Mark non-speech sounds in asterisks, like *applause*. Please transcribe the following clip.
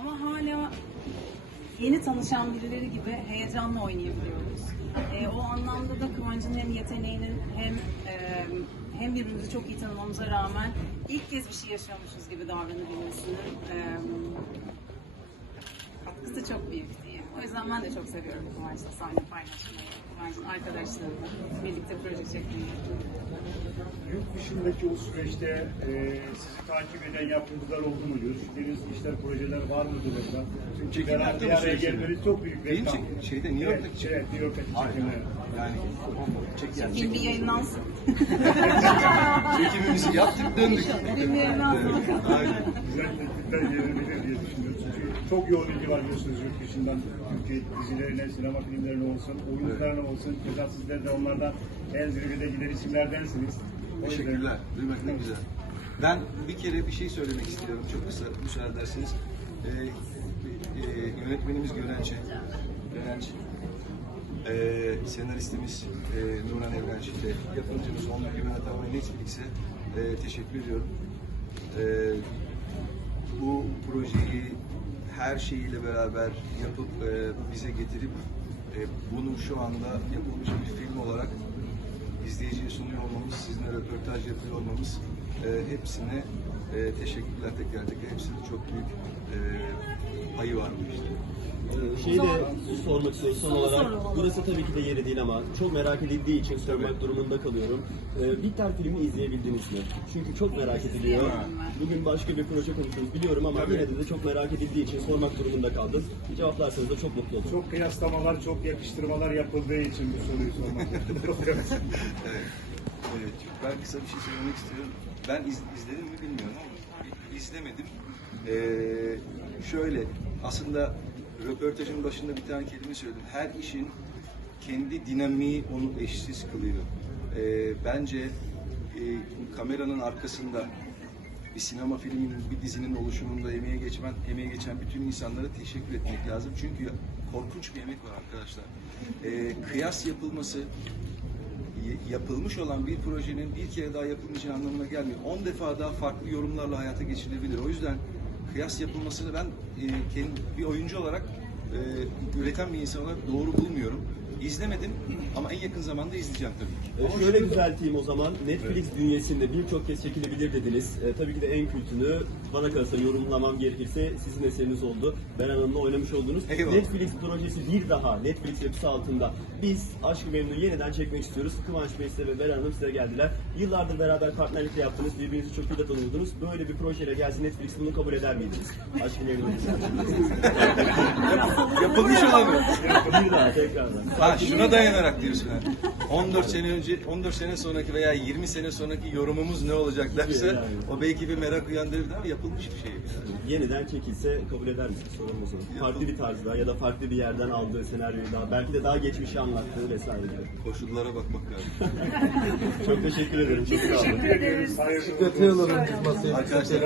ama hala yeni tanışan birileri gibi heyecanla oynayabiliyoruz. Ee, o anlamda da Kıvancı'nın hem yeteneğinin hem e, hem birbirimizi çok iyi tanımamıza rağmen ilk kez bir şey yaşıyormuşuz gibi davranabilmesinin e, katkısı çok büyük. O yüzden ben de çok seviyorum Kıvanç'la sahne paylaşmayı, Kıvanç'ın arkadaşlarımla birlikte proje çekmeyi. Yurt dışındaki o süreçte e, sizi takip eden yapımcılar oldu mu? Görüştüğünüz işler, projeler var mıdır efendim? Çünkü Çekimler beraber de bir bu araya süreçte. gelmeniz çok büyük Değil mi? reklam. Çek- şeyde, New York'taki çekim. Evet, New York'taki Aynen. çekimler. Yani çek yani Film bir çekim- yayınlansın. *laughs* çekimimizi yaptık döndük. Bir yayınlansın bakalım. Aynen. Güzel teklifler gelebilir diye düşünüyorum. Çok yoğun ilgi var biliyorsunuz yurt dışından. Türkiye dizilerine, sinema filmlerine olsun, oyuncularına olsun. Keza sizler de onlardan en zirvede giden isimlerdensiniz. O Teşekkürler. Duymak ne güzel. Ben bir kere bir şey söylemek istiyorum. Çok kısa müsaade ederseniz. Ee, e, yönetmenimiz Görençe. Görenç. Ee, senaristimiz e, Nurhan Evrençi ile yapımcımız Onur Güven Atam ve Netflix'e e, teşekkür ediyorum. Ee, bu projeyi her şeyiyle beraber yapıp e, bize getirip e, bunu şu anda yapılmış bir film olarak izleyiciye sunuyor olmamız, sizinle röportaj yapıyor olmamız e, hepsine e, teşekkürler tekrar tekrar. Hepsinin çok büyük e, payı var bu işte. Ee, Şeyi de sormak istiyorum son olarak. Burası tabii ki de yeri değil ama çok merak edildiği için sormak durumunda kalıyorum. Ee, Bihter filmi izleyebildiniz mi? Çünkü çok merak ediliyor. Bugün başka bir proje konuşuyoruz biliyorum ama Tabii. yine de, de çok merak edildiği için sormak durumunda kaldım. Cevaplarsanız da çok mutlu olurum. Çok kıyaslamalar, çok yakıştırmalar yapıldığı için bu soruyu sormak *laughs* istiyorum. Evet. Evet, ben kısa bir şey söylemek istiyorum. Ben iz- izledim mi bilmiyorum ama izlemedim. Ee, şöyle, aslında röportajın başında bir tane kelime söyledim. Her işin kendi dinamiği onu eşsiz kılıyor. Ee, bence e, kameranın arkasında bir sinema filminin, bir dizinin oluşumunda emeğe geçmen, emeğe geçen bütün insanlara teşekkür etmek lazım. Çünkü korkunç bir emek var arkadaşlar. Ee, kıyas yapılması, yapılmış olan bir projenin bir kere daha yapılmayacağı anlamına gelmiyor. 10 defa daha farklı yorumlarla hayata geçirilebilir. O yüzden kıyas yapılmasını ben e, kendi bir oyuncu olarak e, üreten bir insan olarak doğru bulmuyorum. İzlemedim ama en yakın zamanda izleyeceğim tabii ki. Ee, şöyle düzelteyim o zaman. Netflix bünyesinde birçok kez çekilebilir dediniz. Ee, tabii ki de en kültünü bana kalırsa yorumlamam gerekirse sizin eseriniz oldu. Beren Hanım'la oynamış oldunuz. Eyvallah. Netflix projesi bir daha Netflix yapısı altında biz Aşk-ı Memnu'yu yeniden çekmek istiyoruz. Kıvanç Bey size ve Beren Hanım size geldiler. Yıllardır beraber partnerlikle yaptınız. Birbirinizi çok iyi de tanıyordunuz. Böyle bir projeyle gelse Netflix bunu kabul eder miydiniz? Aşk-ı Memnu'yu Yapılmış olan bir daha tekrardan. Ha şuna dayanarak diyorsun yani. 14 sene önce 14 sene sonraki veya 20 sene sonraki yorumumuz ne olacak derse o belki bir merak uyandırır ama yapılmış bir şey. Yani. Yeniden çekilse kabul eder misiniz? Soralım o zaman. Farklı bir tarzda ya da farklı bir yerden aldığı senaryoyu daha belki de daha geçmişi anlattığı vesaire. gibi. Koşullara bakmak lazım. *laughs* Çok teşekkür ederim. Çok sağ olun. Teşekkür ederiz. Hayırlı olsun. Arkadaşlar